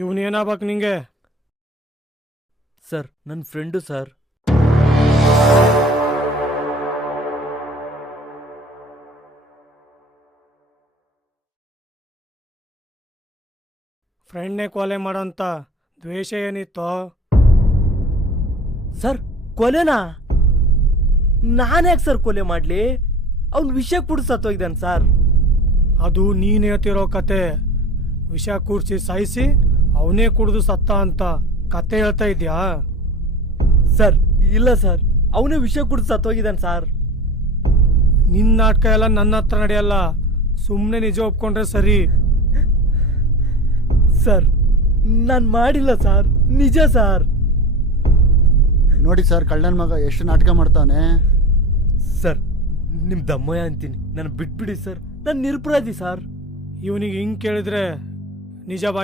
ಇವನೇನಾಗ್ಬೇಕು ನಿಂಗೆ? ಸರ್ ನನ್ನ friend sir. ಫ್ರೆಂಡ್ನೇ ಕೊಲೆ ಮಾಡೋಂಥ ದ್ವೇಷ ಏನಿತ್ತೋ? ಸರ್ ಕೊಲೆನಾ? ನಾನ್ಯಾಕೆ ಸರ್ ಕೊಲೆ ಮಾಡಲಿ? ಅವ್ನು ವಿಷಯ ಕುಡಿದು ಸತ್ತೋಗಿದ್ದಾನೆ ಸರ್. ಅದು ನೀನು ಹೇಳ್ತಿರೋ ಕತೆ. ವಿಷ ಕೂಡಿಸಿ ಸಾಯಿಸಿ ಅವನೇ ಕುಡಿದು ಸತ್ತ ಅಂತ ಕತೆ ಹೇಳ್ತಾ ಇದ್ಯಾ? ಸರ್ ಇಲ್ಲ ಸರ್, ಅವನೇ ವಿಷಯ ಕುಡಿದು ಸತ್ತೋಗಿದ್ದಾನೆ ಸರ್. ನಿನ್ನ ನಾಟಕ ಎಲ್ಲ ನನ್ನ ಹತ್ರ ನಡೆಯಲ್ಲ. ಸುಮ್ಮನೆ ನಿಜ ಒಪ್ಕೊಂಡ್ರೆ ಸರಿ. ಸರ್ ನಾನು ಮಾಡಿಲ್ಲ ಸರ್, ನಿಜ ಸರ್. ನೋಡಿ ಸರ್, ಕಳ್ಳನ ಮಗ ಎಷ್ಟು ನಾಟಕ ಮಾಡ್ತಾನೆ. ಸರ್ ನಿಮ್ಮ ದಮ್ಮಯ್ಯ ಅಂತೀನಿ, ನಾನು ಬಿಟ್ಬಿಡಿ ಸರ್, ನಾನು ನಿರಪರಾಧಿ ಸರ್. ಇವನಿಗೆ ಹಿಂಗೆ ಕೇಳಿದ್ರೆ ನಿಜ